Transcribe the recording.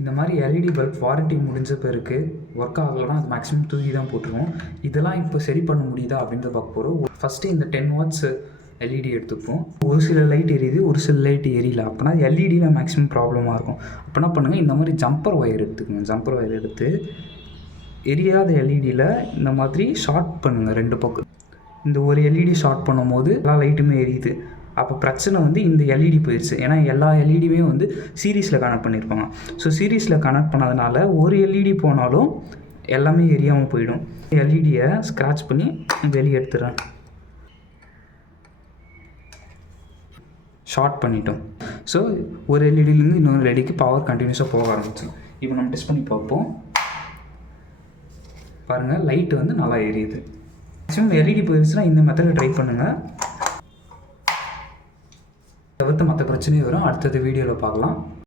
இந்த மாதிரி LED bulb warranty முடிஞ்ச பிறகு ஒர்க் ஆகலைன்னா அது மேக்ஸிமம் தூக்கி தான் போட்டுருவோம். இதெல்லாம் இப்போ சரி பண்ண முடியுதா அப்படின்றத பார்க்க போகிறோம். ஃபஸ்ட்டு இந்த 10 வாட்ஸ் எல்இடி எடுத்துப்போம். ஒரு சில லைட் எரியுது, ஒரு சில லைட் எரியல. அப்போனா எல்இடியில் மேக்ஸிமம் ப்ராப்ளமாக இருக்கும். அப்போ என்ன பண்ணுங்கள், இந்த மாதிரி ஜம்பர் ஒயர் எடுத்துக்கோங்க. ஜம்பர் ஒயர் எடுத்து எரியாத எல்இடியில் இந்த மாதிரி ஷார்ட் பண்ணுங்கள் 2 பக்கம். இந்த ஒரு எல்இடி ஷார்ட் பண்ணும் போது எல்லா லைட்டுமே எரியுது. அப்போ பிரச்சனை வந்து இந்த எல்இடி போயிடுச்சு. ஏன்னா எல்லா எல்இடியுமே வந்து சீரீஸில் கனெக்ட் பண்ணியிருப்பாங்க. ஸோ சீரீஸில் கனெக்ட் பண்ணதுனால ஒரு எல்இடி போனாலும் எல்லாமே எரியாமல் போயிடும். எல்இடியை ஸ்க்ராட்ச் பண்ணி வெளியே எடுத்துடுறேன். ஷார்ட் பண்ணிட்டோம். ஸோ ஒரு எல்இடிலேருந்து இன்னொரு எல்இடிக்கு பவர் கண்டினியூஸாக போக ஆரம்பிச்சிடும். இப்போ நம்ம டெஸ்ட் பண்ணி பார்ப்போம். பாருங்கள், லைட்டு வந்து நல்லா எரியுது. மேக்ஸிமம் எல்இடி போயிடுச்சுன்னா இந்த மெத்தடை ட்ரை பண்ணுங்கள். தவிர்த்து மற்ற பிரச்சனையும் வரும். அடுத்தது வீடியோவில் பார்க்கலாம்.